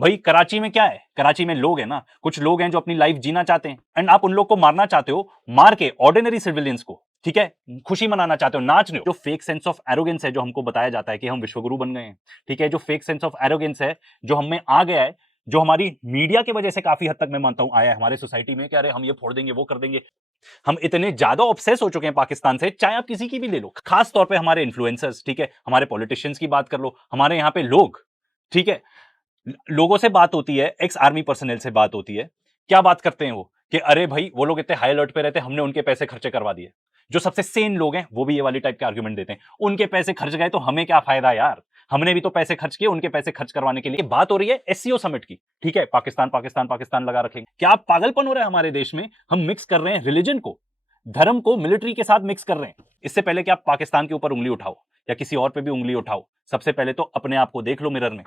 भाई कराची में क्या है, कराची में लोग हैं ना, कुछ लोग हैं जो अपनी लाइफ जीना चाहते हैं, एंड आप उन लोग को मारना चाहते हो, मार के ऑर्डिनरी सिविलियंस को, ठीक है, खुशी मनाना चाहते हो, नाच रहे हो। जो फेक सेंस ऑफ एरोगेंस है जो हमको बताया जाता है कि हम विश्वगुरु बन गए हैं, ठीक है, जो फेक सेंस ऑफ एरोगेंस है जो हमें आ गया है, जो हमारी मीडिया की वजह से काफी हद तक मैं मानता हूं आया है हमारे सोसाइटी में कि अरे हम ये फोड़ देंगे वो कर देंगे। हम इतने ज्यादा ऑब्सेस हो चुके हैं पाकिस्तान से, चाहे आप किसी की भी ले लो, खास तौर पे हमारे इन्फ्लुएंसर्स, ठीक है, हमारे पॉलिटिशियंस की बात कर लो, हमारे यहाँ पे लोग, ठीक है, लोगों से बात होती है, एक्स आर्मी पर्सनल से बात होती है, क्या बात करते हैं वो कि अरे भाई वो लोग इतने हाई अलर्ट पे रहते हैं, हमने उनके पैसे खर्चे करवा दिए। जो सबसे सेन लोग हैं वो भी ये वाली टाइप के आर्गुमेंट देते हैं, उनके पैसे खर्च गए तो हमें क्या फायदा यार, हमने भी तो पैसे खर्च किए, उनके पैसे खर्च करवाने के लिए। बात हो रही है एससीओ समिट की, ठीक है, पाकिस्तान पाकिस्तान पाकिस्तान लगा रखेंगे। क्या पागलपन हो रहा है हमारे देश में, हम मिक्स कर रहे हैं रिलीजन को, धर्म को मिलिट्री के साथ मिक्स कर रहे हैं। इससे पहले कि आप पाकिस्तान के ऊपर उंगली उठाओ या किसी और पे भी उंगली उठाओ, सबसे पहले तो अपने आप को देख लो मिरर में,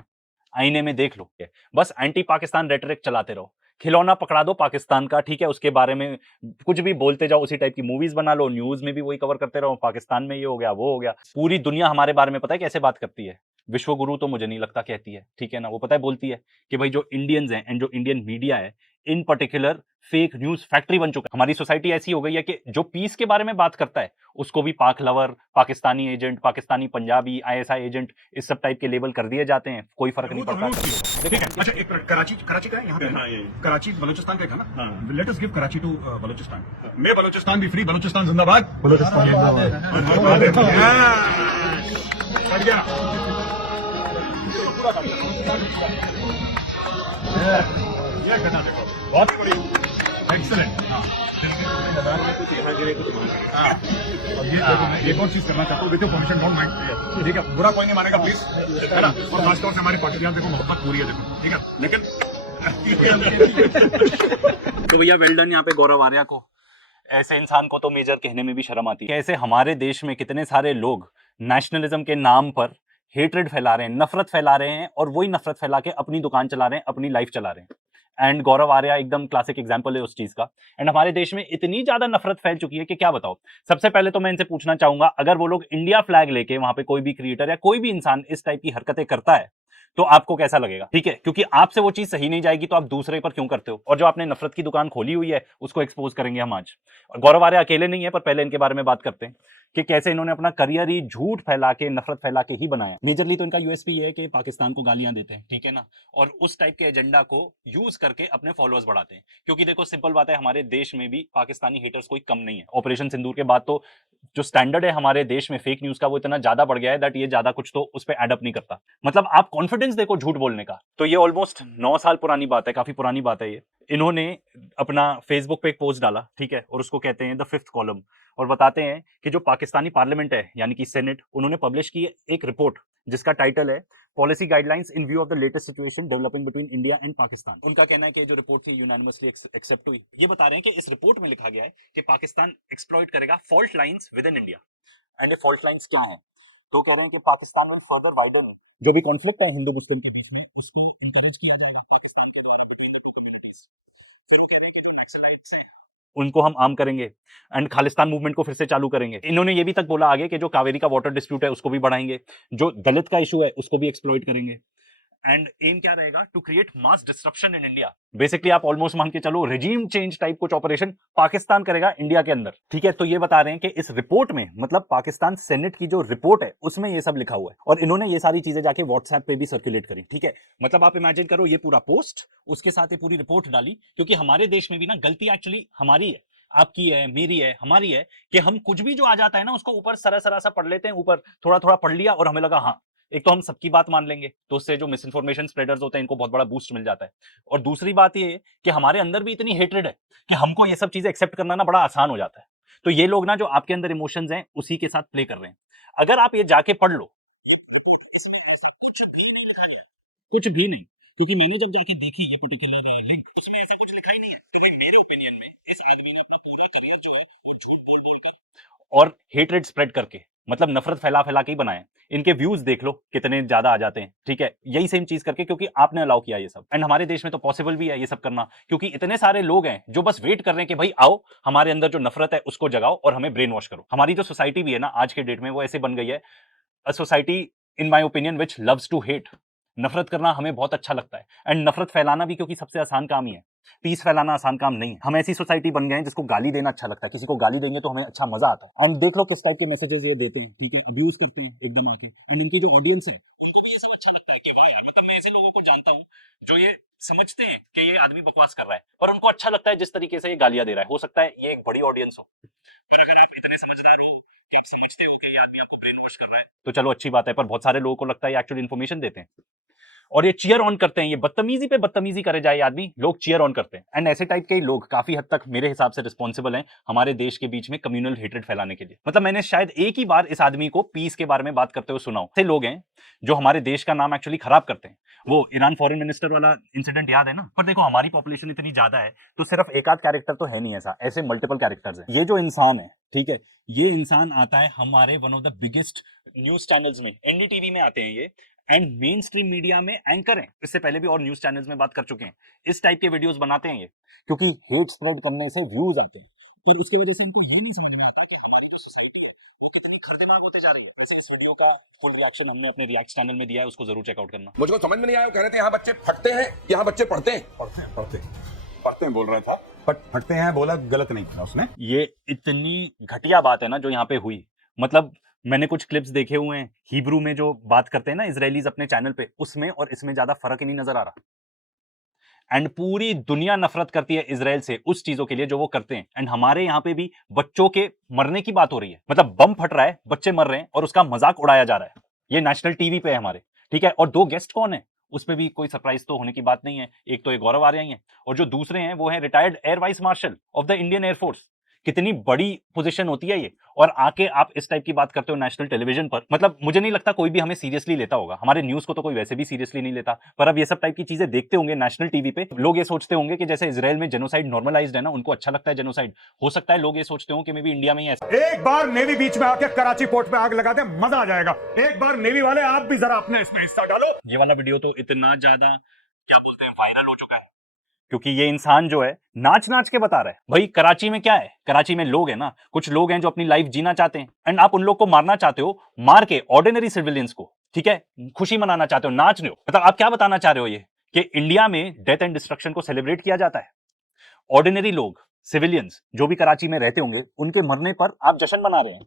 आईने में देख लो। बस एंटी पाकिस्तान रेटरिक चलाते रहो, खिलौना पकड़ा दो पाकिस्तान का, ठीक है, उसके बारे में कुछ भी बोलते जाओ, उसी टाइप की मूवीज बना लो, न्यूज में भी वही कवर करते रहो, पाकिस्तान में ये हो गया वो हो गया। पूरी दुनिया हमारे बारे में पता है कैसे बात करती है, विश्वगुरु तो मुझे नहीं लगता कहती है, ठीक है ना, वो पता है बोलती है कि भाई जो इंडियंस हैं एंड जो इंडियन मीडिया है in particular fake news factory बन चुका है। हमारी सोसाइटी ऐसी हो गई है कि जो पीस के बारे में बात करता है उसको भी पाक lover, Pakistani agent, Pakistani Punjabi, ISI agent, इस सब टाइप के लेबल कर दिए जाते हैं, कोई फर्क नहीं पड़ता। ठीक है, अच्छा एक कराची कराची का है यहाँ पे, हाँ, कराची बलूचिस्तान का है ना, let us give Karachi to Balochistan. मैं बलूचिस्तान भी फ्री, बलूचिस्तान जिंदाबाद, बलूचिस्तान जिंदाबाद। बहुत बढ़िया, एक्सीलेंट। और ये एक और चीज करना चाहता हूँ, with your permission, don't mind, ठीक है, बुरा कोई नहीं मानेगा प्लीज, है ना, और खासतौर से हमारी पार्टी देखो मोहब्बत पूरी है देखो, ठीक है, लेकिन तो भैया वेल डन यहाँ पे गौरव आर्या को, ऐसे इंसान को तो मेजर कहने में भी शर्म आती है। ऐसे हमारे देश में कितने सारे लोग नेशनलिज्म के नाम पर हेट्रेड फैला रहे हैं, नफरत फैला रहे हैं, और वही नफरत फैला के अपनी दुकान चला रहे हैं, अपनी लाइफ चला रहे हैं। एंड गौरव आर्या एकदम क्लासिक एग्जांपल है उस चीज का। एंड हमारे देश में इतनी ज्यादा नफरत फैल चुकी है कि क्या बताओ। सबसे पहले तो मैं इनसे पूछना चाहूंगा, अगर वो लोग इंडिया फ्लैग लेके वहां पे कोई भी क्रिएटर या कोई भी इंसान इस टाइप की हरकतें करता है तो आपको कैसा लगेगा, ठीक है, क्योंकि आपसे वो चीज सही नहीं जाएगी तो आप दूसरे पर क्यों करते हो। और जो आपने नफरत की दुकान खोली हुई है उसको एक्सपोज करेंगे हम आज। और गौरव आर्या अकेले नहीं है, पर पहले इनके बारे में बात करते हैं कि कैसे इन्होंने अपना करियर ही झूठ फैला के, नफरत फैला के ही बनाया। मेजरली तो इनका यूएसपी ये है कि पाकिस्तान को गालियां देते हैं, ठीक है ना, और उस टाइप के एजेंडा को यूज करके अपने फॉलोअर्स बढ़ाते हैं। क्योंकि देखो सिंपल बात है, हमारे देश में भी पाकिस्तानी हेटर्स कोई कम नहीं है। ऑपरेशन सिंदूर के बाद तो जो स्टैंडर्ड है हमारे देश में फेक न्यूज का वो इतना ज्यादा बढ़ गया है दैट ये ज्यादा कुछ तो उस पर एडअप नहीं करता। मतलब आप कॉन्फिडेंस देखो झूठ बोलने का। तो ये ऑलमोस्ट 9 साल पुरानी बात है, काफी पुरानी बात है ये। इन्होंने अपना फेसबुक पे एक पोस्ट डाला, ठीक है, और उसको कहते हैं द फिफ्थ कॉलम, और बताते हैं कि जो पाकिस्तानी पार्लियामेंट है यानी कि सेनेट, उन्होंने पब्लिश की एक रिपोर्ट जिसका टाइटल है policy guidelines in view of the latest situation developing between India and Pakistan. उनका कहना है कि जो रिपोर्ट थी यूनानिमसली एक्सेप्ट हुई। ये बता रहे हैं कि इस रिपोर्ट में लिखा गया है कि पाकिस्तान एक्सप्लॉइट करेगा fault lines with in India. And ये फॉल्ट लाइंस क्या है, तो कह रहे हैं कि पाकिस्तान विल फर्दर वाइडन जो भी कॉन्फ्लिक्ट है हिंदू मुस्लिम के बीच में उसको एनकरेज किया जाएगा पाकिस्तान के द्वारा बिटवीन द टू कम्युनिटीज। फिर वो कह रहे हैं कि जो नक्सलाइट्स हैं उनको हम आर्म करेंगे एंड खालिस्तान मूवमेंट को फिर से चालू करेंगे। इन्होंने ये भी तक बोला आगे कि जो कावेरी का वाटर डिस्प्यूट है उसको भी बढ़ाएंगे, जो दलित का इशू है उसको भी एक्सप्लॉइट करेंगे। एंड एम क्या रहेगा, to create mass disruption in India. Basically आप ऑलमोस्ट मान के चलो रेजिम चेंज टाइप कुछ ऑपरेशन पाकिस्तान करेगा इंडिया के अंदर, ठीक है। तो ये बता रहे हैं कि इस रिपोर्ट में, मतलब पाकिस्तान सेनेट की जो रिपोर्ट है उसमें ये सब लिखा हुआ है, और इन्होंने ये सारी चीजें जाके व्हाट्सएप पे भी सर्कुलेट करी, ठीक है। मतलब आप इमेजिन करो ये पूरा पोस्ट, उसके साथ ये पूरी रिपोर्ट डाली, क्योंकि हमारे देश में भी ना गलती एक्चुअली हमारी है, आपकी है, मेरी है, हमारी है, कि हम कुछ भी जो आ जाता है ना उसको ऊपर सरा सरा सा पढ़ लेते हैं, ऊपर थोड़ा थोड़ा पढ़ लिया और हमें लगा हाँ। एक तो हम सबकी बात मान लेंगे तो उससे जो मिस इन्फॉर्मेशन स्प्रेडर्स होते हैं इनको बहुत बड़ा बूस्ट मिल जाता है। और दूसरी बात ये कि हमारे अंदर भी इतनी हेट्रेड है कि हमको ये सब चीजें एक्सेप्ट करना ना बड़ा आसान हो जाता है। तो ये लोग ना जो आपके अंदर इमोशंस हैं उसी के साथ प्ले कर रहे हैं। अगर आप ये जाके पढ़ लो, कुछ भी नहीं, क्योंकि मैंने जब जाके देखी ये पर्टिकुलर लिंक, उसमें ऐसा कुछ लिखा ही नहीं है। लेकिन मेरे ओपिनियन में इस आदमी ने अपना पूरा करियर जो है वो झूठ बोल बोल कर और हेट्रेड स्प्रेड करके, मतलब नफरत फैला फैला के ही बनाए। इनके व्यूज देख लो कितने ज्यादा आ जाते हैं, ठीक है, यही सेम चीज करके, क्योंकि आपने अलाउ किया ये सब। एंड हमारे देश में तो पॉसिबल भी है ये सब करना, क्योंकि इतने सारे लोग हैं जो बस वेट कर रहे हैं कि भाई आओ हमारे अंदर जो नफरत है उसको जगाओ और हमें ब्रेन वॉश करो। हमारी जो सोसाइटी भी है ना आज के डेट में वो ऐसे बन गई है, a society in my opinion which loves to hate. नफरत करना हमें बहुत अच्छा लगता है, एंड नफरत फैलाना भी, क्योंकि सबसे आसान काम ही है। पीस फैलाना आसान काम नहीं है। हम ऐसी सोसाइटी बन गए हैं जिसको गाली देना अच्छा लगता है, किसी को गाली देंगे तो हमें अच्छा मजा आता है। एंड देख लो किस टाइप के मैसेजेस ये देते हैं, ठीक है, अब्यूज करते हैं एकदम आके। एंड इनकी जो ऑडियंस है उनको भी ये सब अच्छा लगता है कि वाह यार, मतलब मैं ऐसे लोगों को जानता हूँ जो ये समझते हैं कि ये आदमी बकवास कर रहा है, पर उनको अच्छा लगता है जिस तरीके से ये गालियां दे रहा है। हो सकता है ये एक बड़ी ऑडियंस हो, पर अगर आप इतने समझदार हो कि आप समझते हो कि ये आदमी आपको ब्रेन वॉश कर रहा है, तो चलो अच्छी बात है। पर बहुत सारे लोगों को लगता है ये एक्चुअली इन्फॉर्मेशन देते हैं और ये चीयर ऑन करते हैं। ये बदतमीजी पे बदतमीजी करे जाए आदमी, लोग चीयर ऑन करते हैं। एंड ऐसे टाइप के लोग काफी हद तक मेरे हिसाब से रिस्पॉन्सिबल हैं हमारे देश के बीच में कम्युनल हेट्रेड फैलाने के लिए। मतलब मैंने शायद एक ही बार इस आदमी को पीस के बारे में बात करते हुए सुना हो। ऐसे लोग हैं जो हमारे देश का नाम एक्चुअली खराब करते हैं। वो ईरान फॉरेन मिनिस्टर वाला इंसिडेंट याद है ना? पर देखो हमारी पॉपुलेशन इतनी ज्यादा है तो सिर्फ एक आध कैरेक्टर तो है नहीं ऐसा, ऐसे मल्टीपल कैरेक्टर्स हैं। ये जो इंसान है, ठीक है, ये इंसान आता है हमारे one of the biggest news channels में, एनडीटीवी में आते हैं ये, एंड मेन स्ट्रीम मीडिया में एंकर हैं। इससे पहले भी और न्यूज चैनल्स में बात कर चुके हैं। इस टाइप के वीडियोस बनाते हैं ये, क्योंकि हेट स्प्रेड करने से व्यूज आते हैं। पर उसकी वजह से हमको ये नहीं समझ में आता कि हमारी जो सोसाइटी है वो कितनी खरदिमाग होते जा रही है। वैसे इस वीडियो का फुल रिएक्शन हमने अपने रिएक्ट चैनल में दिया है, उसको जरूर चेकआउट करना। मुझको समझ में नहीं आया, वो कह रहे थे यहाँ बच्चे फटते हैं, यहाँ बच्चे पढ़ते हैं। पढ़ते हैं बोल रहा था, बट फटते हैं बोला गलत नहीं किया उसने। ये इतनी घटिया बात है ना जो यहाँ पे हुई। मतलब मैंने कुछ क्लिप्स देखे हुए हैं हिब्रू में जो बात करते हैं ना इजरायलीज अपने चैनल पे, उसमें और इसमें ज्यादा फर्क ही नहीं नजर आ रहा। एंड पूरी दुनिया नफरत करती है इजराइल से उस चीजों के लिए जो वो करते हैं। एंड हमारे यहाँ पे भी बच्चों के मरने की बात हो रही है, मतलब बम फट रहा है, बच्चे मर रहे हैं और उसका मजाक उड़ाया जा रहा है। ये नेशनल टीवी पे है हमारे, ठीक है। और दो गेस्ट कौन है उस पर भी कोई सरप्राइज तो होने की बात नहीं है। एक तो ये गौरव आर्या ही है और जो दूसरे हैं वो हैं retired air vice marshal of the Indian air force. कितनी बड़ी पोजीशन होती है ये, और आके आप इस टाइप की बात करते हो नेशनल टेलीविजन पर। मतलब मुझे नहीं लगता कोई भी हमें सीरियसली लेता होगा। हमारे न्यूज को तो कोई वैसे भी सीरियसली नहीं लेता, पर अब ये सब टाइप की चीजें देखते होंगे नेशनल टीवी पे, लोग ये सोचते होंगे कि जैसे इजराइल में जेनोसाइड नॉर्मलाइज्ड है ना, उनको अच्छा लगता है जेनोसाइड। हो सकता है लोग ये सोचते हो कि मे भी इंडिया में ही ऐसा। एक बार नेवी बीच में आके कराची पोर्ट पे आग लगा दे, मजा आ जाएगा। एक बार नेवी वाले आप भी जरा अपने इसमें हिस्सा डालो। ये वाला वीडियो तो इतना ज्यादा क्या बोलते हैं वायरल हो चुका है, क्योंकि ये इंसान जो है नाच नाच के बता रहा है। भाई कराची में क्या है, कराची में लोग हैं ना, कुछ लोग हैं जो अपनी लाइफ जीना चाहते हैं, एंड आप उन लोग को मारना चाहते हो, मार के ऑर्डिनरी सिविलियंस को, ठीक है, खुशी मनाना चाहते हो, नाच रहे हो। मतलब आप क्या बताना चाह रहे हो ये कि इंडिया में डेथ एंड डिस्ट्रक्शन को सेलिब्रेट किया जाता है? ऑर्डिनरी लोग, सिविलियंस जो भी कराची में रहते होंगे, उनके मरने पर आप जश्न मना रहे हैं,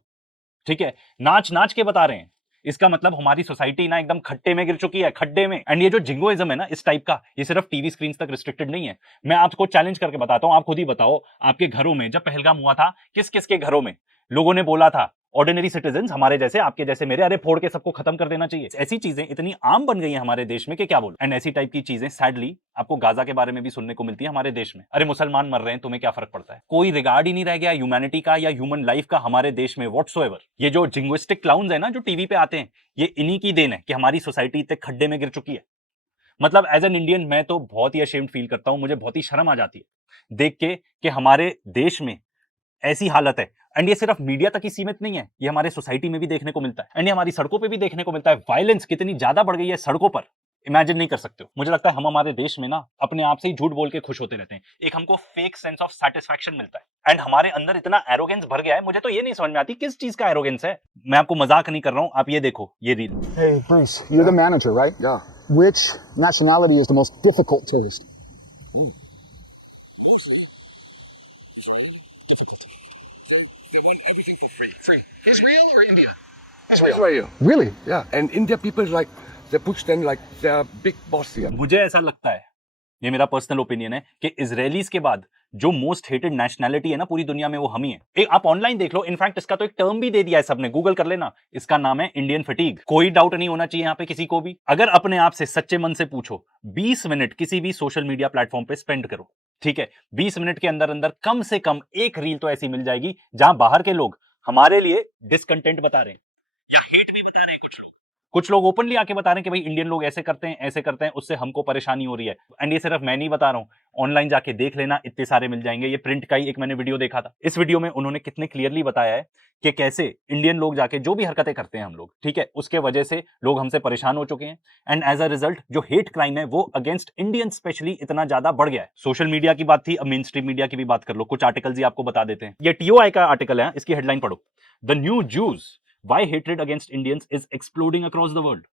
ठीक है, नाच नाच के बता रहे हैं। इसका मतलब हमारी सोसाइटी ना एकदम खड्डे में गिर चुकी है, खड्डे में। एंड ये जो जिंगोइज्म है ना इस टाइप का, ये सिर्फ टीवी स्क्रीन तक रिस्ट्रिक्टेड नहीं है। मैं आपको चैलेंज करके बताता हूं, आप खुद ही बताओ, आपके घरों में जब पहलगाम हुआ था, किस किस के घरों में लोगों ने बोला था, ऑर्डिनरी सिटीजंस हमारे जैसे, आपके जैसे, मेरे, अरे फोड़ के सबको खत्म कर देना चाहिए। ऐसी चीजें इतनी आम बन गई हैं हमारे देश में कि क्या बोलूं। एंड ऐसी टाइप की चीजें सैडली आपको गाजा के बारे में भी सुनने को मिलती है हमारे देश में। अरे मुसलमान मर रहे हैं, तुम्हें क्या फर्क पड़ता है? कोई रिगार्ड ही नहीं रह गया ह्यूमैनिटी का या ह्यूमन लाइफ का हमारे देश में व्हाटसोएवर। ये जो जिंग्विस्टिक क्लाउन्स है ना जो टीवी पे आते हैं, ये इन्हीं की देन है कि हमारी सोसाइटी इतने खड्डे में गिर चुकी है। मतलब एज एन इंडियन मैं तो बहुत ही अशेम्ड फील करता हूं, मुझे बहुत ही शर्म आ जाती है देख के कि हमारे देश में ऐसी हालत है। एंड ये सिर्फ मीडिया तक ही सीमित नहीं है, ये हमारे सोसाइटी में भी देखने को मिलता है, एंड ये हमारी सड़कों पे भी देखने को मिलता है। वायलेंस कितनी ज्यादा बढ़ गई है सड़कों पर, इमेजिन नहीं कर सकते हो। मुझे लगता है हम हमारे देश में ना अपने आप से ही झूठ बोल के खुश होते रहते हैं। एक हमको फेक सेंस ऑफ सेटिस्फैक्शन मिलता है, एंड हमारे अंदर इतना एरोगेंस भर गया है, मुझे तो ये नहीं समझ में आती किस चीज का एरोगेंस है। मैं आपको मजाक नहीं कर रहा हूं, आप ये देखो ये reel. Hey, Bruce, you're the manager, right? Yeah. Which nationality is the most difficult tourist? Free. Israel or India? Israel. Really? Yeah. And India people like they push them like they're big boss here. मुझे ऐसा लगता है, ये मेरा personal opinion है, कि Israelis के बाद जो मोस्ट हेटेड नेशनैलिटी है ना पूरी दुनिया में वो हम ही है। एक आप ऑनलाइन देख लो, इनफैक्ट इसका तो एक टर्म भी दे दिया है सबने, गूगल कर लेना, इसका नाम है इंडियन फटीग। कोई डाउट नहीं होना चाहिए यहाँ पे किसी को भी। अगर अपने आप से सच्चे मन से पूछो, 20 मिनट किसी भी सोशल मीडिया प्लेटफॉर्म पे स्पेंड करो, ठीक है, 20 मिनट के अंदर अंदर कम से कम एक रील तो ऐसी मिल जाएगी जहां बाहर के लोग हमारे लिए डिसकंटेंट बता रहे हैं या हेट भी बता रहे हैं। कुछ लोग ओपनली आके बता रहे हैं कि भाई इंडियन लोग ऐसे करते हैं, उससे हमको परेशानी हो रही है। एंड ये सिर्फ मैं नहीं बता रहा हूं, ऑनलाइन जाके देख लेना, इतने सारे मिल जाएंगे। ये प्रिंट का ही एक मैंने वीडियो देखा था, इस वीडियो में उन्होंने कितने क्लियरली बताया है कि कैसे इंडियन लोग जाके जो भी हरकतें करते हैं हम लोग, ठीक है, उसके वजह से लोग हमसे परेशान हो चुके हैं। एंड एज अ रिजल्ट जो हेट क्राइम है वो अगेंस्ट इंडियन स्पेशली इतना ज्यादा बढ़ गया है। सोशल मीडिया की बात थी, अब मेन स्ट्रीम मीडिया की भी बात कर लो। कुछ आर्टिकल्स ही आपको बता देते हैं। ये TOI का आर्टिकल है, इसकी हेडलाइन पढ़ो, the new juice, why hatred against Indians is exploding across the world.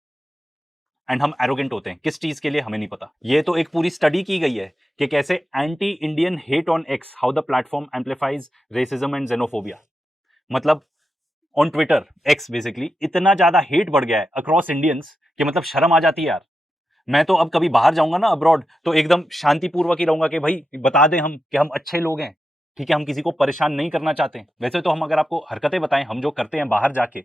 And हम एरोगेंट होते हैं, किस चीज के लिए हमें नहीं पता। ये तो एक पूरी स्टडी की गई है कि कैसे anti Indian hate on X, how the platform amplifies racism and xenophobia। मतलब ऑन ट्विटर, एक्स बेसिकली, इतना ज्यादा हेट बढ़ गया है अक्रॉस इंडियंस कि मतलब शर्म आ जाती है यार। मैं तो अब कभी बाहर जाऊंगा ना अब्रॉड, तो एकदम शांतिपूर्वक ही रहूंगा कि भाई बता दें हम कि हम अच्छे लोग हैं, ठीक है, हम किसी को परेशान नहीं करना चाहते हैं। वैसे तो हम अगर आपको हरकतें बताएं हम जो करते हैं बाहर जाके,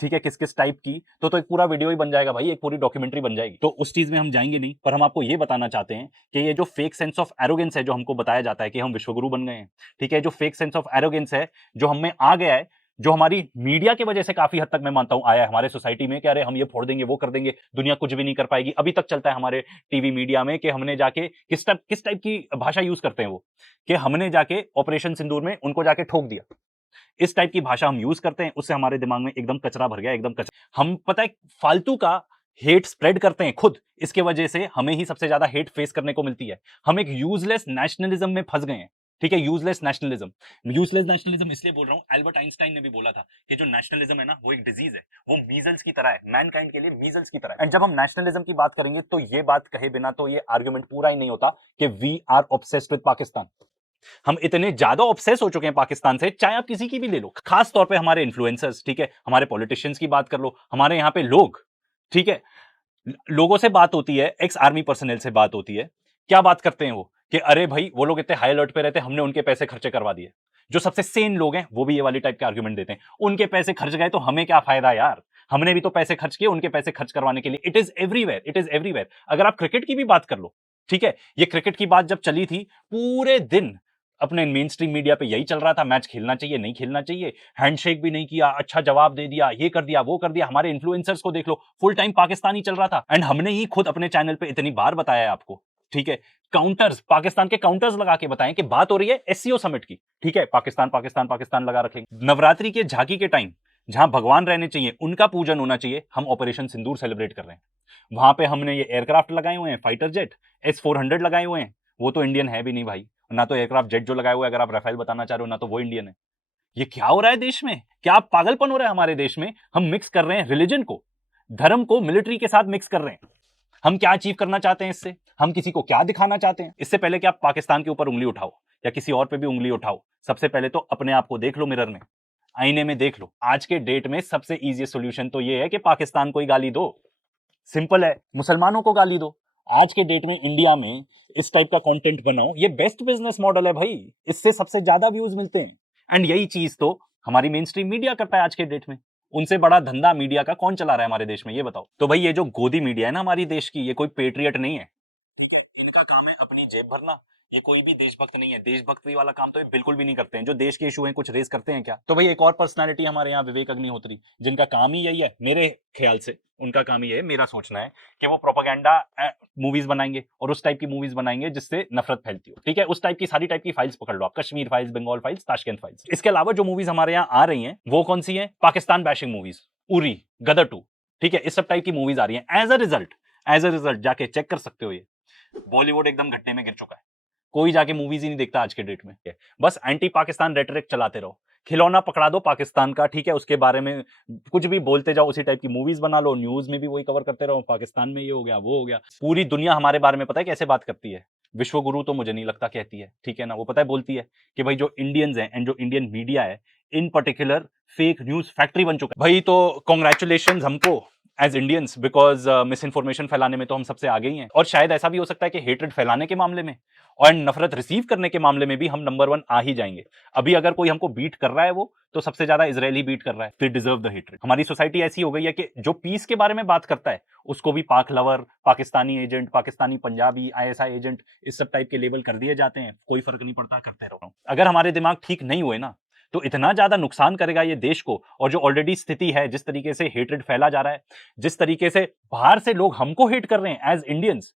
ठीक है, किस किस टाइप की, तो एक पूरा वीडियो ही बन जाएगा भाई, एक पूरी डॉक्यूमेंट्री बन जाएगी। तो उस चीज में हम जाएंगे नहीं, पर हम आपको ये बताना चाहते हैं कि ये जो फेक सेंस ऑफ एरोगेंस है जो हमको बताया जाता है कि हम विश्वगुरु बन गए हैं, ठीक है, जो फेक सेंस ऑफ एरोगेंस है जो हमें आ गया है, जो हमारी मीडिया की वजह से काफी हद तक मैं मानता हूं आया है हमारे सोसाइटी में कि अरे हम ये फोड़ देंगे, वो कर देंगे, दुनिया कुछ भी नहीं कर पाएगी। अभी तक चलता है हमारे टीवी मीडिया में कि हमने जाके किस टाइप की भाषा यूज करते हैं वो, कि हमने जाके ऑपरेशन सिंदूर में उनको जाके ठोक दिया। इस टाइप की भाषा हम यूज करते हैं, उससे हमारे दिमाग में एकदम कचरा भर गया, एकदम कचरा। हम पता है फालतू का हेट स्प्रेड करते हैं खुद, इसके वजह से हमें ही सबसे ज्यादा हेट फेस करने को मिलती है। हम एक यूजलेस नेशनलिज्म में फंस गए हैं, ठीक है, यूजलेस नेशनलिज्म इसलिए बोल रहा हूं, एल्बर्ट आइंस्टाइन ने भी बोला था कि जो नेशनलिज्म है ना वो एक डिजीज है, वो मीजल्स की तरह है, मैनकाइंड के लिए मीजल्स की तरह है। एंड जब हम नेशनलिज्म की बात करेंगे तो ये बात कहे बिना तो ये आर्गुमेंट पूरा ही नहीं होता कि we are obsessed with Pakistan. हम इतने ज्यादा ऑब्सेस हो चुके हैं पाकिस्तान से, चाहे आप किसी की भी ले लो, खास तौर पे हमारे इन्फ्लुएंसर्स, ठीक है, हमारे पॉलिटिशियंस की बात कर लो, हमारे यहाँ पे लोग, ठीक है, लोगों से बात होती है, एक्स आर्मी पर्सनल से बात होती है, क्या बात करते हैं वो कि अरे भाई वो लोग इतने हाई अलर्ट पे रहते हैं, हमने उनके पैसे खर्चे करवा दिए। जो सबसे सेन लोग हैं वो भी ये वाली टाइप के आर्गुमेंट देते हैं, उनके पैसे खर्च गए तो हमें क्या फायदा यार, हमने भी तो पैसे खर्च किए उनके पैसे खर्च करवाने के लिए। It is everywhere, it is everywhere. अगर आप क्रिकेट की भी बात कर लो, ठीक है, ये क्रिकेट की बात जब चली थी पूरे दिन अपने मेन स्ट्रीम मीडिया पे यही चल रहा था, मैच खेलना चाहिए नहीं खेलना चाहिए, हैंडशेक भी नहीं किया, अच्छा जवाब दे दिया, ये कर दिया वो कर दिया। हमारे इन्फ्लुएंसर्स को देख लो, फुल टाइम पाकिस्तान ही चल रहा था। एंड हमने ही खुद अपने चैनल पे इतनी बार बताया है आपको, ठीक है, काउंटर्स, पाकिस्तान के काउंटर्स लगा के बताएं कि बात हो रही है एससीओ समिट की, ठीक है, पाकिस्तान पाकिस्तान पाकिस्तान लगा रखेंगे। नवरात्रि के झांकी के टाइम जहां भगवान रहने चाहिए, उनका पूजन होना चाहिए, हम ऑपरेशन सिंदूर सेलिब्रेट कर रहे हैं। वहां पे हमने ये एयरक्राफ्ट लगाए हुए हैं, फाइटर जेट S-400 लगाए हुए हैं, वो तो इंडियन है भी नहीं भाई, ना तो एयरक्राफ्ट जेट जो लगाए हुए अगर आप राफेल बताना चाह रहे हो ना तो वो इंडियन है। ये क्या हो रहा है देश में, क्या पागलपन हो रहा है हमारे देश में। हम मिक्स कर रहे हैं रिलीजन को, धर्म को मिलिट्री के साथ मिक्स कर रहे हैं। हम क्या अचीव करना चाहते हैं इससे, हम किसी को क्या दिखाना चाहते हैं। इससे पहले कि आप पाकिस्तान के ऊपर उंगली उठाओ या किसी और पे भी उंगली उठाओ, सबसे पहले तो अपने आप को देख लो, मिरर में, आईने में देख लो। आज के डेट में सबसे इजीएस्ट सॉल्यूशन तो ये है कि पाकिस्तान को ही गाली दो, सिंपल है, मुसलमानों को गाली दो। आज के डेट में इंडिया में इस टाइप का कंटेंट बनाओ, ये बेस्ट बिजनेस मॉडल है भाई, इससे सबसे ज्यादा व्यूज मिलते हैं। एंड यही चीज तो हमारी मेन स्ट्रीम मीडिया करता है आज के डेट में। उनसे बड़ा धंधा मीडिया का कौन चला रहा है हमारे देश में, ये बताओ। तो भाई ये जो गोदी मीडिया है ना हमारी देश की, ये कोई पेट्रियट नहीं है, इनका काम है अपनी जेब भरना। ये कोई भी देशभक्त नहीं है, देशभक्ति वाला काम तो ये बिल्कुल भी नहीं करते हैं। जो देश के इशू हैं कुछ रेस करते हैं क्या। तो भाई एक और पर्सनालिटी हमारे यहाँ विवेक अग्निहोत्री, जिनका काम ही यही है, मेरे ख्याल से उनका काम ही है, मेरा सोचना है कि वो प्रोपेगेंडा मूवीज बनाएंगे और उस टाइप की मूवीज बनाएंगे जिससे नफरत फैलती हो, ठीक है। उस टाइप की सारी टाइप की फाइल्स पकड़ लो आप, Kashmir files, Bengal files, Tashkent files. इसके अलावा जो मूवीज हमारे यहाँ आ रही हैं वो कौन सी है, पाकिस्तान बैशिंग मूवीज, उरी, गदर 2, ठीक है, इस सब टाइप की मूवीज आ रही है। एज अ रिजल्ट जाके चेक कर सकते हो, ये बॉलीवुड एकदम घटने में गिर चुका है, कोई जाके मूवीज ही नहीं देखता आज के डेट में। बस एंटी पाकिस्तान रेटरिक चलाते रहो, खिलौना पकड़ा दो पाकिस्तान का, ठीक है, उसके बारे में कुछ भी बोलते जाओ, उसी टाइप की मूवीज बना लो, न्यूज में भी वही कवर करते रहो, पाकिस्तान में ये हो गया वो हो गया। पूरी दुनिया हमारे बारे में पता है कैसे बात करती है, विश्वगुरु तो मुझे नहीं लगता कहती है, ठीक है ना, वो पता है बोलती है कि भाई जो इंडियंस हैं एंड जो इंडियन मीडिया है in particular fake news factory बन चुका है भाई। तो कॉन्ग्रेचुलेशन हमको as Indians, because misinformation फैलाने में तो हम सबसे आगे ही हैं। और शायद ऐसा भी हो सकता है कि हेट्रेड फैलाने के मामले में और नफरत रिसीव करने के मामले में भी हम नंबर 1 आ ही जाएंगे। अभी अगर कोई हमको बीट कर रहा है वो तो सबसे ज्यादा इजराइल ही बीट कर रहा है, दे डिजर्व द हेट्रेड। हमारी सोसाइटी ऐसी हो गई है कि जो पीस के बारे में बात करता है उसको भी पाक lover, Pakistani agent, Pakistani Punjabi, ISI agent, इस सब टाइप के लेबल कर दिए जाते हैं, कोई फर्क नहीं पड़ता, करते रहो। अगर हमारे दिमाग ठीक नहीं हुए ना तो इतना ज्यादा नुकसान करेगा ये देश को। और जो ऑलरेडी स्थिति है, जिस तरीके से हेट्रेड फैला जा रहा है, जिस तरीके से बाहर से लोग हमको हेट कर रहे हैं एज इंडियंस,